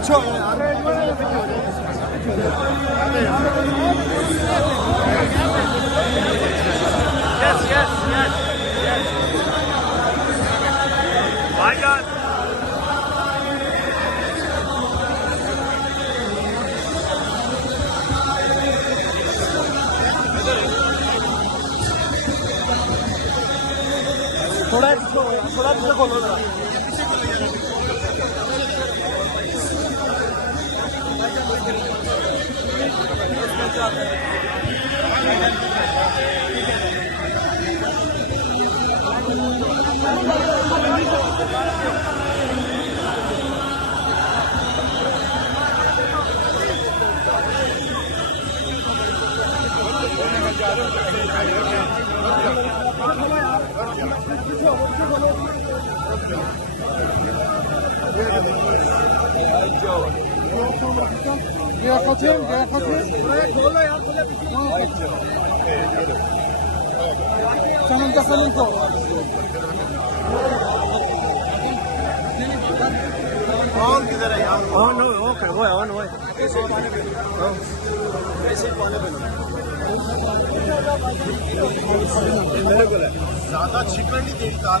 पीछे हो यार। Yes, yes, yes, yes. My God. थोड़ा पीछे खोलो जरा। कौन किधर है यार? Oh no, okay, wait, on wait. ज्यादा चिकन नहीं देती car.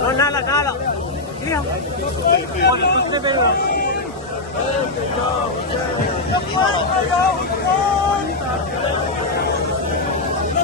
No, nada, nada. Mira. Usted ve.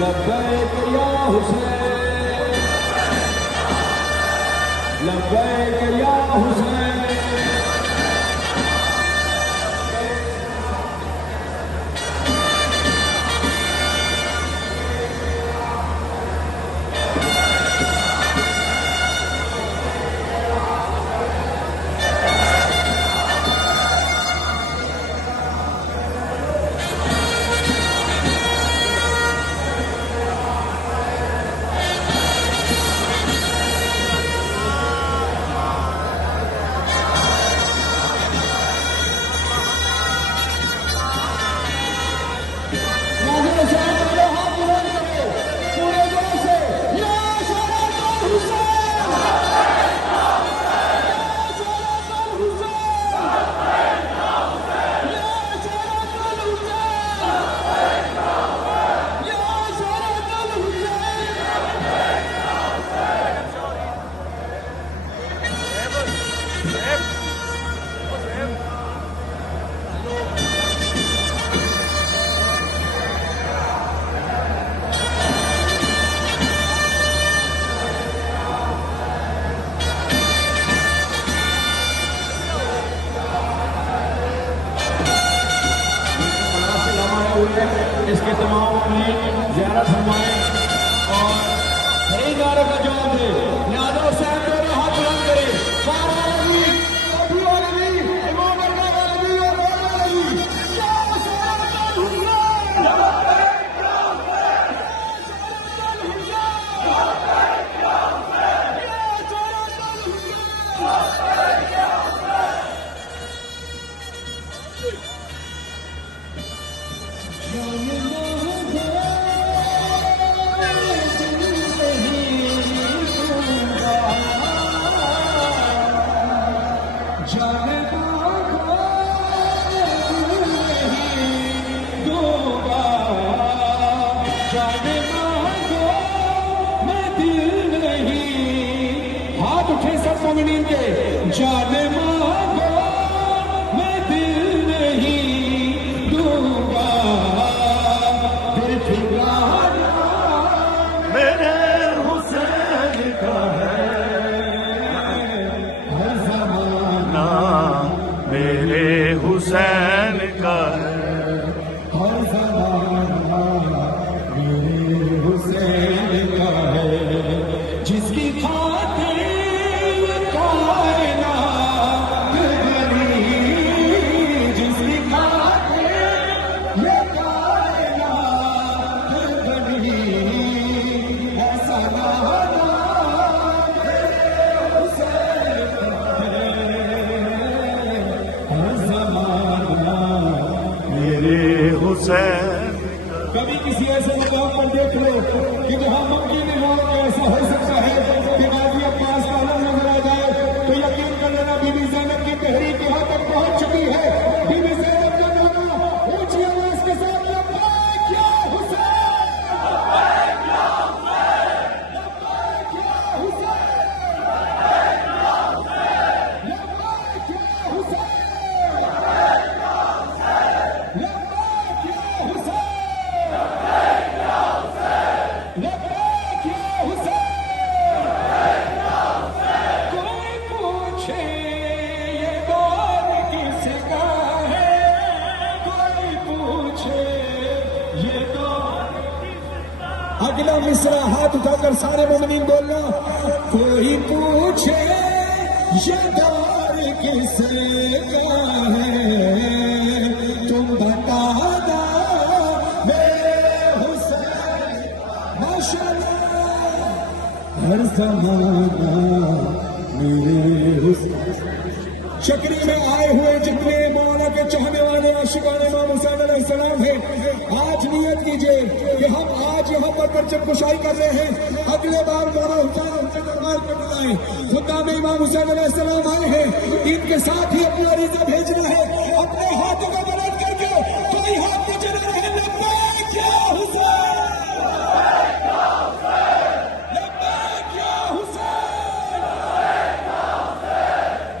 लब्बैक या हुसैन, लब्बैक या हुसैन। इसके तमाम ज़ियारत फरमाएं और सही नारे का जवाब दे। लिहाजा हुसैन दोनों हाथ बुलंद करें। बार वाली, कोठी वाली, इमाम वर्गा वाली और रोड वाली। क्या हुसैन का हुसैन, क्या जाने मांगो मैं दिल नहीं दूंगा, दिल ठिकाना मेरे हुसैन का है, हर ज़माना मेरे हुसैन का है, हर ज़माना मेरे हुसैन का है, जिसकी खातिर कभी किसी ऐसे मकाम पर देख लो कि जहाँ मक्की में लोग ऐसा हो सकता है कि गाजी अब्बास का आलम नजर आ जाए तो यकीन कर लेना बीबी ज़ैनब की तहरीक यहाँ तक पहुँच चुकी है। बीबी ज़ैनब का गाना ऊंची आवाज के साथ लब्बैक या हुसैन, लब्बैक या हुसैन, लब्बैक या हुसैन, लब्बैक या हुसैन, अगला मिसरा हाथ उठाकर सारे मोमिनीन बोलना। कोई पूछे ये दौर किसका है, तुम बताना मेरे हुसैन, माशाअल्लाह हर ज़माना मेरे हुसैन। चक्री में आए हुए जितने मौला के चाहने वाले आशिकान इमाम हुसैन अलैहिस्सलाम हैं, आज नियत कीजिए कि हम आज यहाँ पर परचम कुशाई कर रहे हैं। अगले बार मौला हुसैन हमसे दरबार पर बुलाए, खुदा में इमाम हुसैन अलैहिस्सलाम आए हैं, इनके साथ ही अपना रिज़ा भेजना है। अपने हाथों का बुलंद करके कोई हाथ नीचे न रहे। लब्बैक या हुसैन, लब्बैक या हुसैन,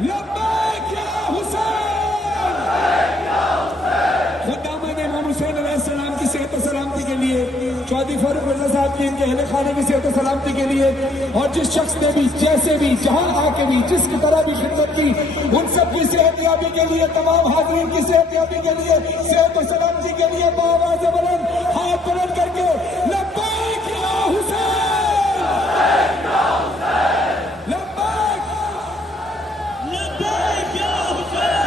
लब्बैक साथ भी इनके अहले खाने की सेहत सलामती के लिए, और जिस शख्स ने भी जैसे भी जहां आके भी जिस तरह भी खिदमत की, उन सब की सेहतयाबी के लिए, तमाम हाजिरीन की सेहतयाबी के लिए, सेहत सलामती के लिए आवाज़ बुलंद, हाथ बुलंद करके लब्बैक या हुसैन, लब्बैक लब्बैक या हुसैन।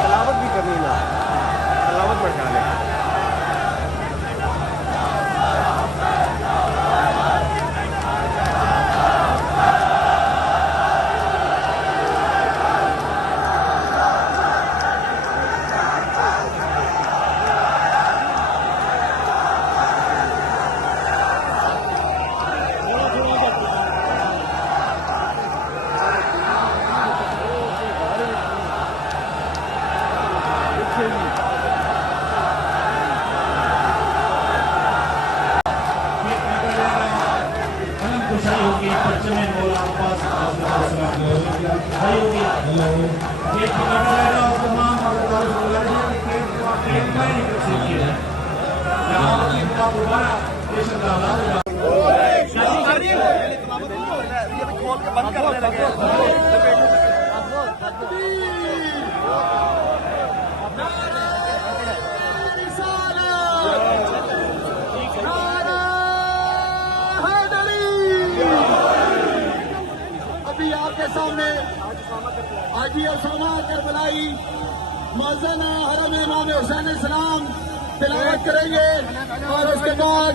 तलावत भी करनी ना, तलावत बढ़ा ले। खोल के बंद करने लगे। अभी आपके सामने हाजी उसामा करबलाई मौज़न हरम इमाम हुसैन इस्लाम तिलावत करेंगे, और उसके बाद